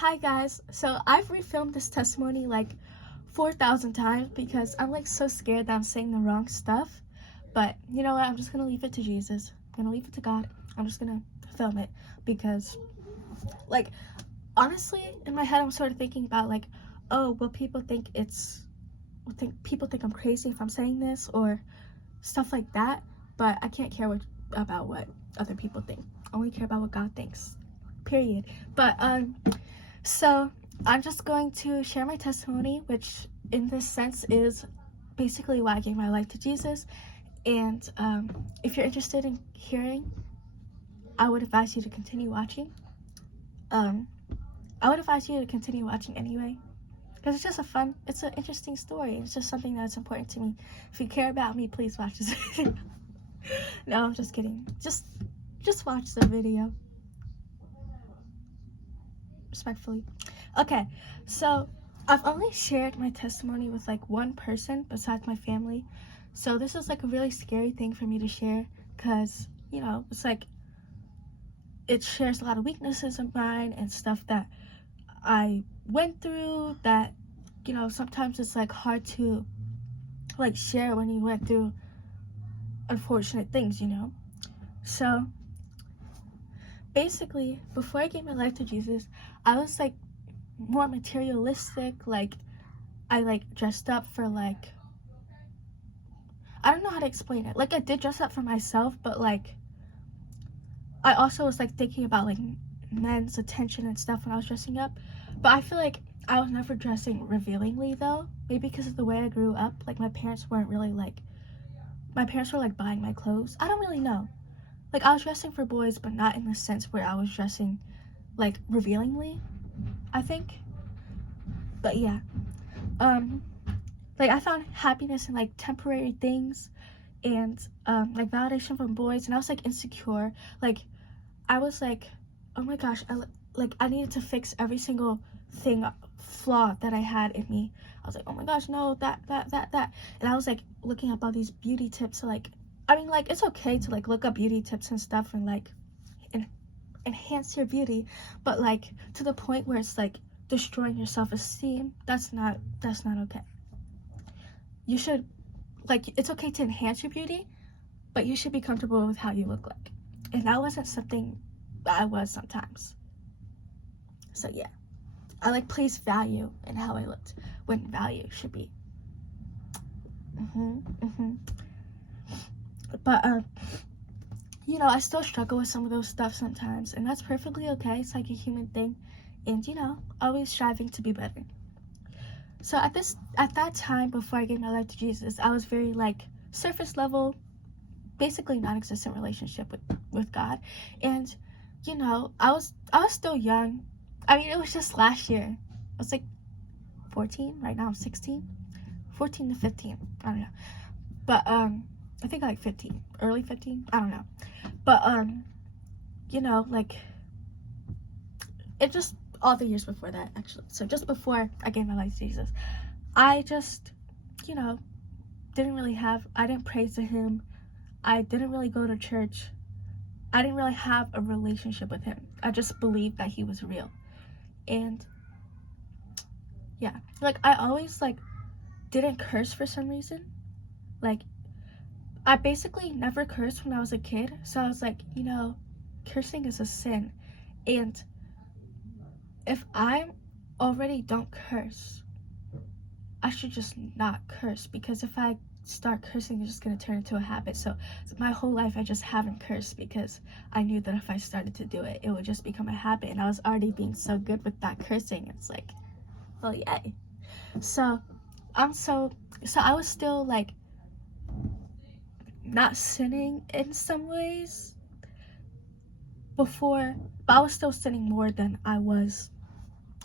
Hi guys, so I've refilmed this testimony like 4,000 times because I'm like so scared that I'm saying the wrong stuff. But you know what, I'm just gonna leave it to Jesus. I'm gonna leave it to God. I'm just gonna film it because like honestly in my head I'm sort of thinking about like, oh, will people think people think I'm crazy if I'm saying this or stuff like that. But I can't care about what other people think. I only care about what God thinks. Period. But so I'm just going to share my testimony, which in this sense is basically why I gave my life to Jesus. And if you're interested in hearing, I would advise you to continue watching. I would advise you to continue watching anyway, because it's just it's an interesting story. It's just something that's important to me. If you care about me, please watch this video. No, I'm just kidding. Just watch the video. Respectfully. Okay, so I've only shared my testimony with like one person besides my family. So this is like a really scary thing for me to share because, you know, it's like it shares a lot of weaknesses of mine and stuff that I went through that, you know, sometimes it's like hard to like share when you went through unfortunate things, you know. So basically, before I gave my life to Jesus, I was like more materialistic. Like I like dressed up for like, I don't know how to explain it. Like I did dress up for myself, but like I also was like thinking about like men's attention and stuff when I was dressing up. But I feel like I was never dressing revealingly though. Maybe because of the way I grew up. Like my parents were like buying my clothes. I don't really know. Like I was dressing for boys, but not in the sense where I was dressing like revealingly, I think. But yeah, like I found happiness in like temporary things and like validation from boys, and I was like insecure. Like I was like, oh my gosh, I needed to fix every single flaw that I had in me. I was like, oh my gosh, no, that, and I was like looking up all these beauty tips. So like, I mean, like it's okay to like look up beauty tips and stuff and like enhance your beauty, but like to the point where it's like destroying your self-esteem, that's not okay. You should, like, it's okay to enhance your beauty, but you should be comfortable with how you look like. And that wasn't something that I was sometimes. So yeah, I like placed value in how I looked when value should be. But you know, I still struggle with some of those stuff sometimes, and that's perfectly okay. It's like a human thing, and you know, always striving to be better. So at that time before I gave my life to Jesus, I was very like surface level, basically non-existent relationship with God. And you know, I was still young. I mean, it was just last year. I was like 14. Right now I'm 16. 14 to 15. I don't know. But I think like 15, early 15. I don't know. But you know, like it just all the years before that actually. So just before I gave my life to Jesus, I just, you know, I didn't pray to him. I didn't really go to church. I didn't really have a relationship with him. I just believed that he was real. And yeah, like I always like didn't curse for some reason. Like I basically never cursed when I was a kid. So I was like, you know, cursing is a sin. And if I already don't curse, I should just not curse, because if I start cursing, it's just going to turn into a habit. So my whole life I just haven't cursed because I knew that if I started to do it, it would just become a habit, and I was already being so good with that cursing. It's like, well, yay. So I was still like not sinning in some ways before, but I was still sinning more than I was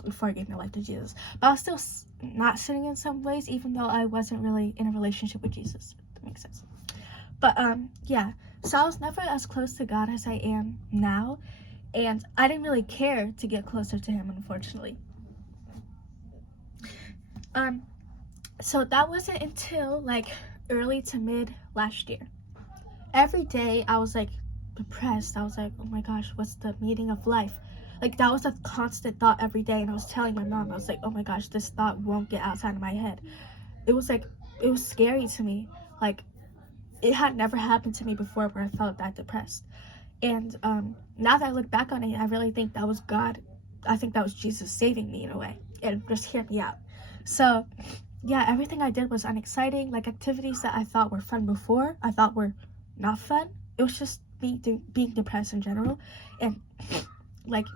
before I gave my life to Jesus. But I was still not sinning in some ways, even though I wasn't really in a relationship with Jesus. If that makes sense. But yeah, so I was never as close to God as I am now, and I didn't really care to get closer to him, unfortunately. So that wasn't until like early to mid last year. Every day I was like depressed. I was like, oh my gosh, what's the meaning of life? Like, that was a constant thought every day, and I was telling my mom, I was like, oh my gosh, this thought won't get outside of my head. It was like, it was scary to me. Like, it had never happened to me before where I felt that depressed. And now that I look back on it, I really think that was God. I think that was Jesus saving me in a way, and just hear me out. So yeah, everything I did was unexciting. Like, activities that I thought were fun before, I thought were not fun. It was just me being depressed in general. And like,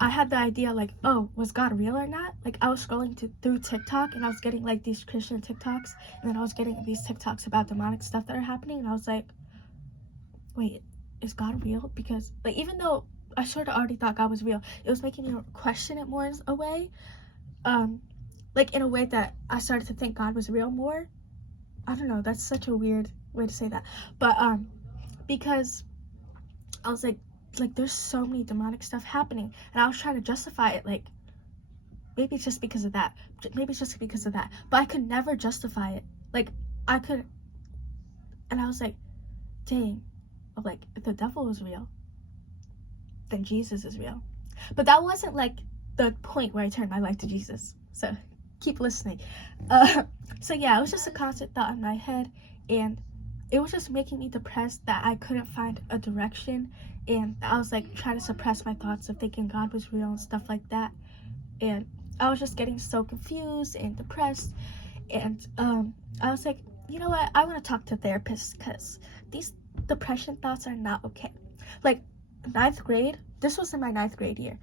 I had the idea, like, oh, was God real or not? Like, I was scrolling through TikTok, and I was getting like these Christian TikToks, and then I was getting these TikToks about demonic stuff that are happening, and I was like, wait, is God real? Because, like, even though I sort of already thought God was real, it was making me question it more in a way. Like, in a way that I started to think God was real more. I don't know, that's such a weird way to say that. But because I was like there's so many demonic stuff happening, and I was trying to justify it, like, maybe it's just because of that, but I could never justify it. Like, I could, and I was like, dang, like, if the devil is real, then Jesus is real. But that wasn't like the point where I turned my life to Jesus, so keep listening. So yeah, it was just a constant thought in my head, and it was just making me depressed that I couldn't find a direction, and I was like trying to suppress my thoughts of thinking God was real and stuff like that, and I was just getting so confused and depressed. And I was like, you know what, I want to talk to therapists, because these depression thoughts are not okay. Like, 9th grade, this was in my 9th grade year.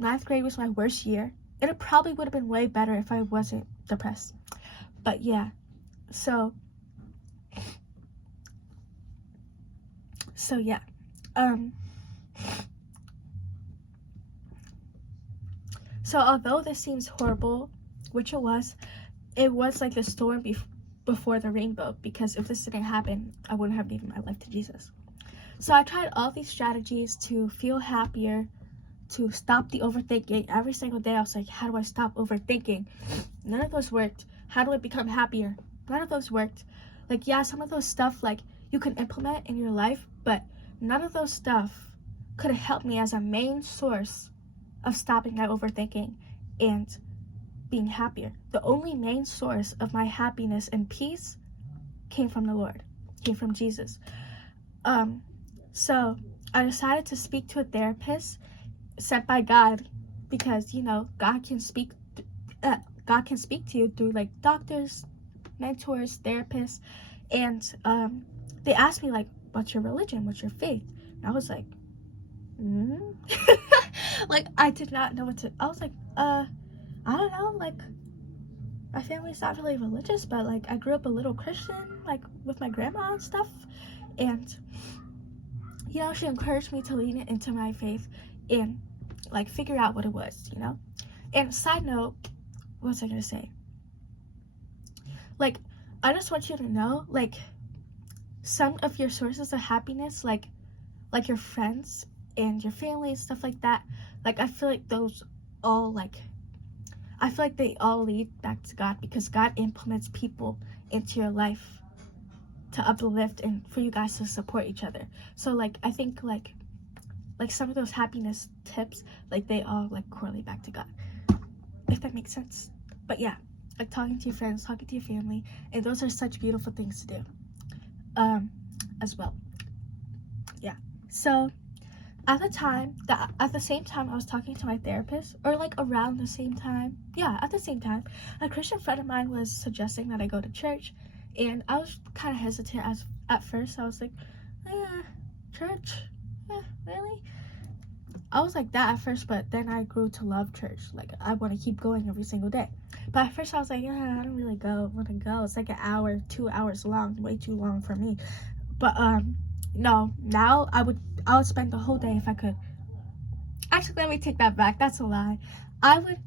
9th grade was my worst year, and it probably would have been way better if I wasn't depressed. But yeah, so yeah, so although this seems horrible, which it was like the storm before the rainbow, because if this didn't happen, I wouldn't have given my life to Jesus. So I tried all these strategies to feel happier, to stop the overthinking. Every single day I was like, how do I stop overthinking? None of those worked. How do I become happier? None of those worked. Like, yeah, some of those stuff, like, you can implement in your life, but none of those stuff could have helped me as a main source of stopping my overthinking and being happier. The only main source of my happiness and peace came from the Lord, came from Jesus. So I decided to speak to a therapist sent by God, because, you know, God can speak to you through, like, doctors, mentors, therapists. And they asked me, like, what's your religion, what's your faith? And I was like, like, I did not know what to. I was like, I don't know, like, my family's not really religious, but, like, I grew up a little Christian, like, with my grandma and stuff. And, you know, she encouraged me to lean into my faith and, like, figure out what it was, you know. And side note, what was I gonna say? Like, I just want you to know, like, some of your sources of happiness, like your friends and your family and stuff like that, like, I feel like those all, like, I feel like they all lead back to God, because God implements people into your life to uplift and for you guys to support each other. So, like, I think, like some of those happiness tips, like, they all, like, correlate back to God, if that makes sense. But yeah, like, talking to your friends, talking to your family, and those are such beautiful things to do, as well. Yeah. So at the same time I was talking to my therapist, or, like, around the same time, at the same time, a Christian friend of mine was suggesting that I go to church, and I was kind of hesitant at first. I was like, church? Really? I was like that at first, but then I grew to love church. Like, I want to keep going every single day. But at first I was like, I don't really want to go. It's like an hour, 2 hours long, way too long for me. But no, now I would spend the whole day if I could. Actually, let me take that back. That's a lie. I would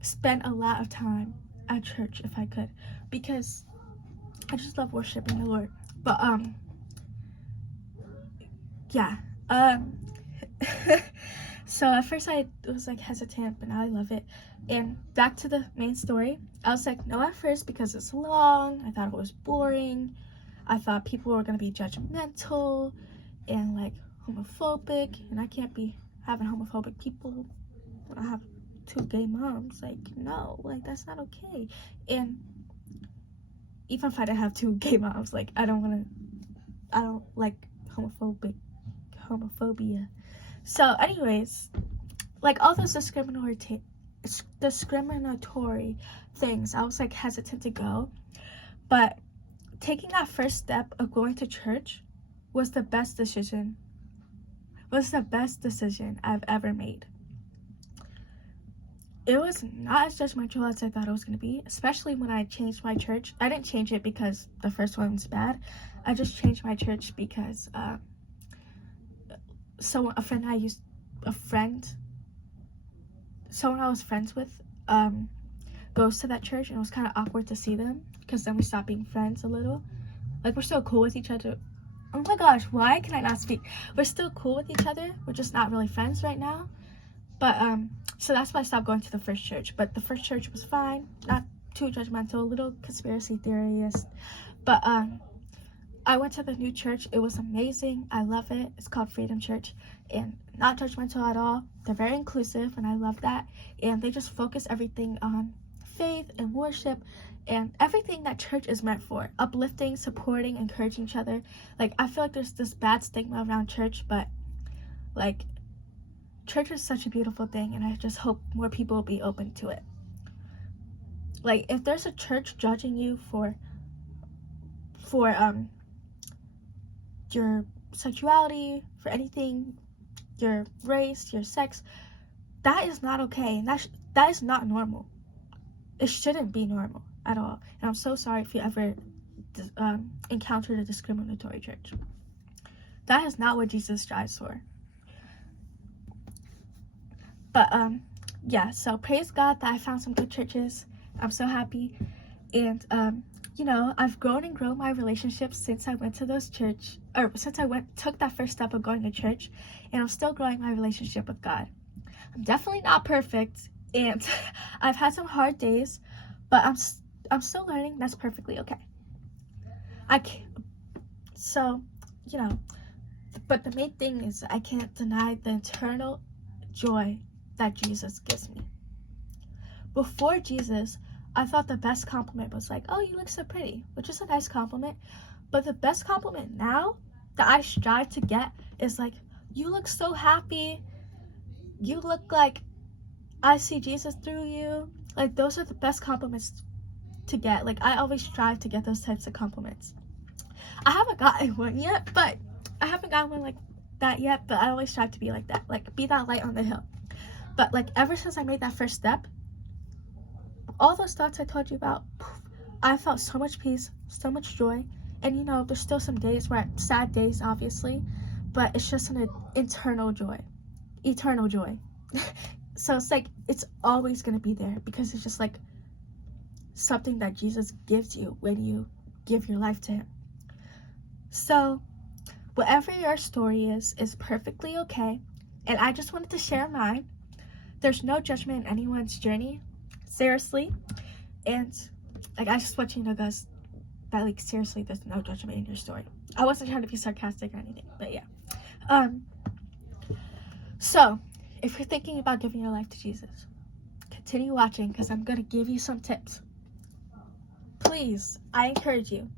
spend a lot of time at church if I could, because I just love worshiping the Lord. But yeah. So at first I was, like, hesitant, but now I love it. And back to the main story, I was like, no at first, because it's long. I thought it was boring. I thought people were gonna be judgmental and, like, homophobic, and I can't be having homophobic people when I have 2 gay moms. Like, no, like, that's not okay. And even if I didn't have 2 gay moms, like, I don't like homophobia. So anyways, like, all those discriminatory things, I was like hesitant to go. But taking that first step of going to church was the best decision I've ever made. It was not as judgmental as I thought it was going to be, especially when I changed my church. I didn't change it because the first one was bad. I just changed my church because someone I was friends with goes to that church, and it was kind of awkward to see them because then we stopped being friends a little. Like, we're still cool with each other. Oh my gosh, why can I not speak? We're still cool with each other. We're just not really friends right now. But so that's why I stopped going to the first church. But the first church was fine, not too judgmental, a little conspiracy theorist. But I went to the new church. It was amazing. I love it. It's called Freedom Church, and not judgmental at all. They're very inclusive, and I love that. And they just focus everything on faith and worship and everything that church is meant for. Uplifting, supporting, encouraging each other. Like, I feel like there's this bad stigma around church, but like, church is such a beautiful thing, and I just hope more people will be open to it. Like, if there's a church judging you for your sexuality, for anything, your race, your sex, that is not okay, and that is not normal. It shouldn't be normal at all. And I'm so sorry if you ever encountered a discriminatory church. That is not what Jesus strives for. But yeah, so praise God that I found some good churches. I'm so happy. And you know, I've grown and grown my relationships since I went to took that first step of going to church, and I'm still growing my relationship with God. I'm definitely not perfect, and I've had some hard days, but I'm still learning. That's perfectly okay. So, you know, but the main thing is I can't deny the eternal joy that Jesus gives me. Before Jesus, I thought the best compliment was like, oh, you look so pretty, which is a nice compliment. But the best compliment now that I strive to get is like, you look so happy. You look like I see Jesus through you. Like, those are the best compliments to get. Like, I always strive to get those types of compliments. I haven't gotten one yet, but I always strive to be like that. Like, be that light on the hill. But like, ever since I made that first step, all those thoughts I told you about, I felt so much peace, so much joy. And you know, there's still some days where sad days, obviously, but it's just an eternal joy. So it's like, it's always going to be there, because it's just like something that Jesus gives you when you give your life to him. So whatever your story is perfectly okay. And I just wanted to share mine. There's no judgment in anyone's journey, seriously. And like, I just want you to know, guys, that like, seriously, there's no judgment in your story. I wasn't trying to be sarcastic or anything, but yeah. So if you're thinking about giving your life to Jesus, continue watching, because I'm gonna give you some tips. Please, I encourage you,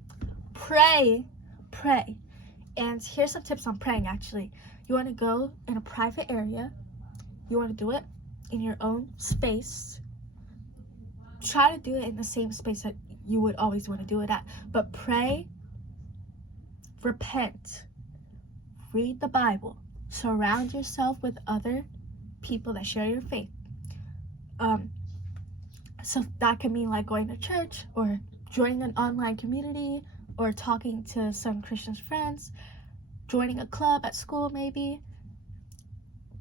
pray. And here's some tips on praying. Actually, you want to go in a private area. You want to do it in your own space. Try to do it in the same space that you would always want to do it at. But pray, repent, read the Bible, surround yourself with other people that share your faith. So that can mean like going to church, or joining an online community, or talking to some Christian friends, joining a club at school maybe.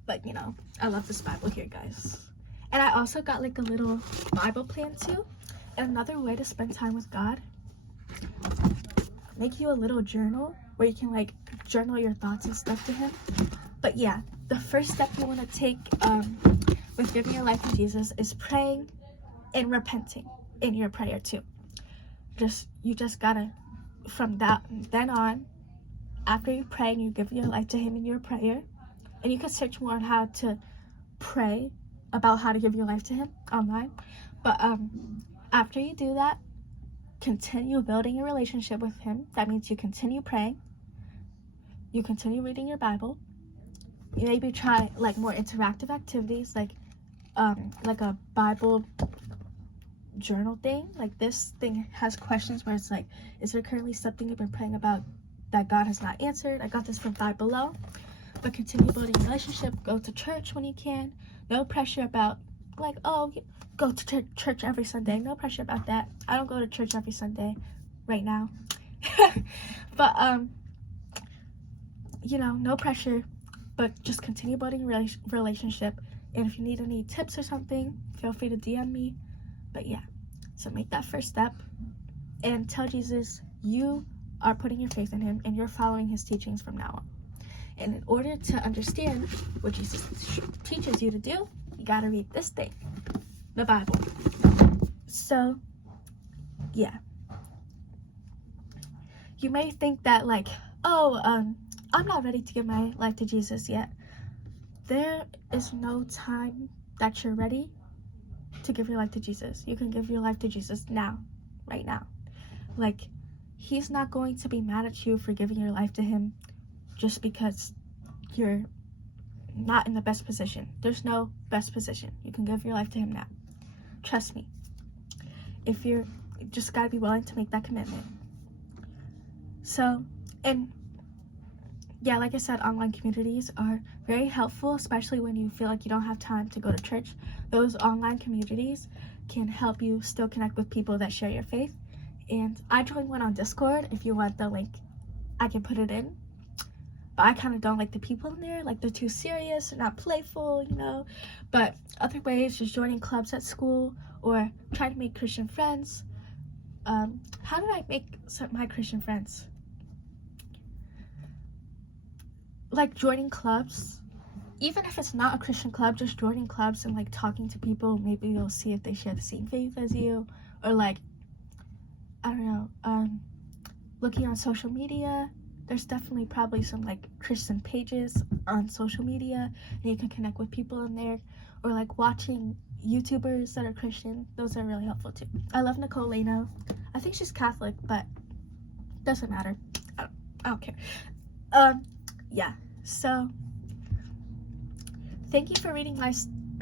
But you know, I love this Bible here, guys. And I also got like a little Bible plan too. And another way to spend time with God, make you a little journal where you can like journal your thoughts and stuff to him. But yeah, the first step you want to take with giving your life to Jesus is praying and repenting in your prayer too. You just gotta, from then on, after you pray and you give your life to him in your prayer, And you can search more on how to pray about how to give your life to him online. But after you do that, continue building a relationship with him. That means you continue praying, you continue reading your Bible. You maybe try like more interactive activities, like a Bible journal thing. Like this thing has questions where it's like, is there currently something you've been praying about that God has not answered? I got this from Five Below. But continue building a relationship. Go to church when you can. No pressure about like, oh, go to church every Sunday. No pressure about that. I don't go to church every Sunday right now. But no pressure, but just continue building relationship. And if you need any tips or something, feel free to DM me. But yeah, so make that first step and tell Jesus you are putting your faith in him and you're following his teachings from now on. And in order to understand what Jesus teaches you to do, you gotta read this thing, the Bible. So, yeah. You may think that like, I'm not ready to give my life to Jesus yet. There is no time that you're ready to give your life to Jesus. You can give your life to Jesus now, right now. Like, he's not going to be mad at you for giving your life to him just because you're not in the best position. There's no best position. You can give your life to him now. Trust me. If you just gotta be willing to make that commitment. So, and yeah, like I said, online communities are very helpful, especially when you feel like you don't have time to go to church. Those online communities can help you still connect with people that share your faith. And I joined one on Discord. If you want the link, I can put it in. But I kind of don't like the people in there. Like, they're too serious, they're not playful, But other ways, just joining clubs at school or trying to make Christian friends. How did I make my Christian friends? Like, joining clubs. Even if it's not a Christian club, just joining clubs and, like, talking to people. Maybe you'll see if they share the same faith as you. Or, like, I don't know, looking on social media. There's definitely probably some like Christian pages on social media and you can connect with people in there, or like watching YouTubers that are Christian. Those are really helpful too. I love Nicole Leno. I think she's Catholic, but doesn't matter. I don't care. Yeah. So thank you for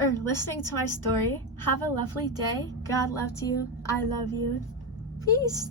listening to my story. Have a lovely day. God loves you. I love you. Peace.